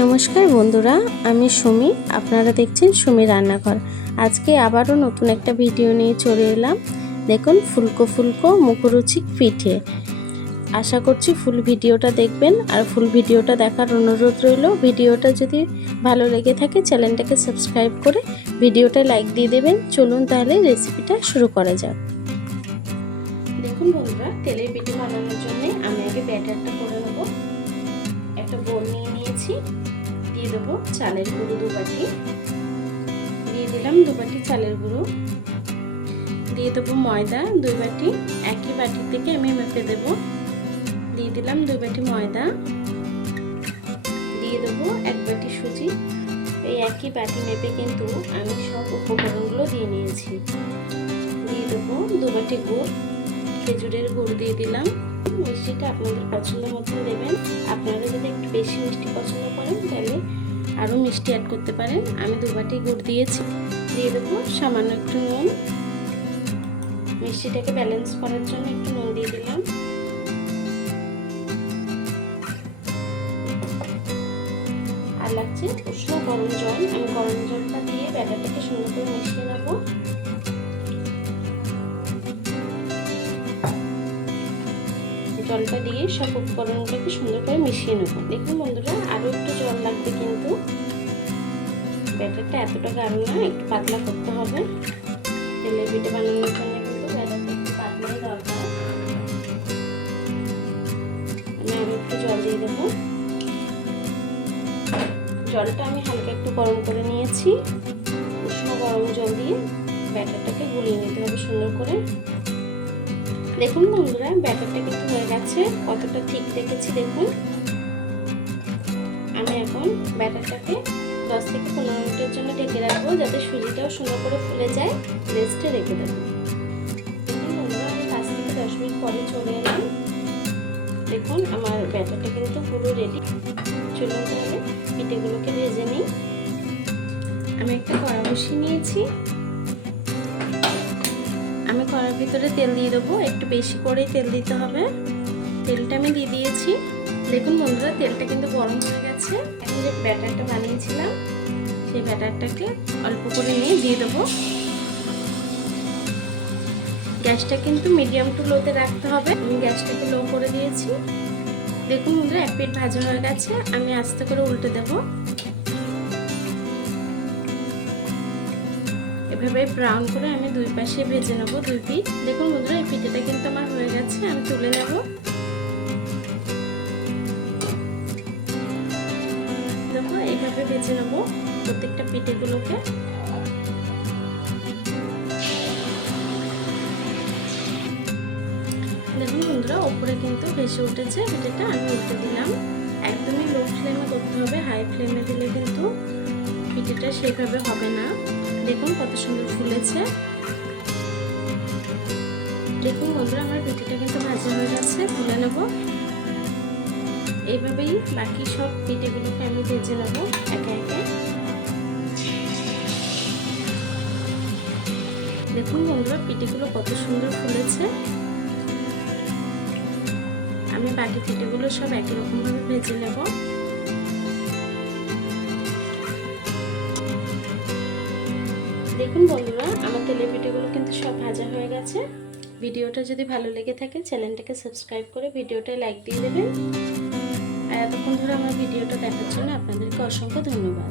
নমস্কার বন্ধুরা, আমি সুমি। আপনারা দেখছেন সুমি রান্নাঘর। আজকে আবারও নতুন একটা ভিডিও নিয়ে চলে এলাম। দেখুন, ফুলকো ফুলকো মুখরুচিক পিঠে। আশা করছি ফুল ভিডিওটা দেখবেন। আর ফুল ভিডিওটা দেখার অনুরোধ রইল, ভিডিওটা যদি ভালো লেগে থাকে, চ্যানেলটাকে সাবস্ক্রাইব করে ভিডিওটা লাইক দিয়ে দেবেন। চলুন তাহলে রেসিপিটা শুরু করা যাক। দেখুন বন্ধুরা, তেলের পিঠে বানানোর জন্য আমি আগে ব্যাটারটা করে নেব। একটা বোল নিয়ে নিয়েছি। দেবো চালের গুঁড়ো দু বাটি। দিয়ে দিলাম দু বাটি চালের গুঁড়ো। দিয়ে দেবো ময়দা দুই বাটি। একই বাটি থেকে আমি মেপে দেবো। দিয়ে দিলাম দুই বাটি ময়দা। দিয়ে দেবো এক বাটি সুজি। এই একই বাটি মেপে কিন্তু আমি সব উপকরণগুলো দিয়ে নিয়েছি। দিয়ে দেবো দু বাটি গুড়। খেজুরের গুড় দিয়ে দিলাম। মিষ্টিটা আপনাদের পছন্দ মতো দেবেন। আপনারা যদি একটু বেশি মিষ্টি পছন্দ করেন আরও মিষ্টি অ্যাড করতে পারেন। আমি দু বাটি গুড় দিয়েছি। দিয়ে দেবো সামান্য একটু নুন। মিষ্টিটাকে ব্যালেন্স করার জন্য একটু নুন দিয়ে দিলাম। আর লাগছে উষ্ণ গরম জল। আমি গরম জলটা দিয়ে ব্যাটারটাকে সুন্দর করে মিশিয়ে নেব। জলটা দিয়ে সব উপকরণগুলোকে সুন্দর করে মিশিয়ে নেব। দেখুন বন্ধুরা, আরও একটু জল লাগবে ব্যাটারটা এতটা গাঢ় না, একটু পাতলা করতে হবে। তেলের পিঠে বানানোর জন্য কিন্তু দরকার। আমি একটু জল দিয়ে দেবো। জলটা আমি হালকা একটু গরম করে নিয়েছি। উষ্ণ গরম জল দিয়ে ব্যাটারটাকে গুলিয়ে নিতে হবে সুন্দর করে। দেখুন বন্ধুরা, ব্যাটারটা কিন্তু হয়ে গেছে, কতটা ঠিক রেখেছি দেখুন। আমি এখন ব্যাটারটাকে দশ থেকে পনেরো মিনিটের জন্য ঢেকে রাখব, যাতে সুজিটাও সুন্দর করে ফুলে যায়। রেস্টে রেখে দেবো। পাঁচ থেকে দশ মিনিট পরে চলে এলাম। দেখুন, আমার ব্যাটারটা কিন্তু পুরো রেডি চলুন তাহলে পিঠেগুলোকে ভেজে নিই। আমি একটা কড়া বসিয়ে নিয়েছি। আমি কড়ার ভিতরে তেল দিয়ে দেবো। একটু বেশি করেই তেল দিতে হবে। তেলটা আমি দিয়ে দিয়েছি। দেখুন বন্ধুরা, তেলটা কিন্তু গরম হয়ে গেছে। এখন যে ব্যাটারটা বানিয়েছিলাম, সেই ব্যাটারটাকে অল্প করে নিয়ে দিয়ে দেবো। গ্যাসটা কিন্তু মিডিয়াম টু লোতে রাখতে হবে। আমি গ্যাসটাকে লো করে দিয়েছি। দেখুন বন্ধুরা, এক পিঠ ভাজা হয়ে গেছে। আমি আস্তে করে উল্টে দেবো। এভাবে ব্রাউন করে আমি দুই পাশে ভেজে নেব দুই পিঠ দেখুন বন্ধুরা, এই পিঠেটা কিন্তু আমার এইভাবে ভেজে নেব প্রত্যেকটা পিঠেগুলোকে দেখুন বন্ধুরা, ওপরে কিন্তু ভেসে উঠেছে পিঠেটা আমি উল্টে দিলাম। একদমই লো ফ্লেমে করতে হবে হাই ফ্লেমে দিলে কিন্তু পিঠেটা সেভাবে হবে না। দেখুন কত সুন্দর ফুলেছে। দেখুন বন্ধুরা, আমার পিঠেটা এইভাবেই বাকি সব পিঠেগুলোকে আমি ভেজে নেব একে একে। দেখুন বন্ধুরা, পিঠেগুলো কত সুন্দর ফুলেছে। আমি বাকি পিঠেগুলো সব একই রকমভাবে ভেজে নেব। দেখুন বন্ধুরা, আমার তেলের ভিডিওগুলো কিন্তু সব ভাজা হয়ে গেছে। ভিডিওটা যদি ভালো লেগে থাকে, চ্যানেলটাকে সাবস্ক্রাইব করে ভিডিওটা লাইক দিয়ে দেবেন। এতক্ষণ ধরে আমার ভিডিওটা দেখার জন্য আপনাদেরকে অসংখ্য ধন্যবাদ।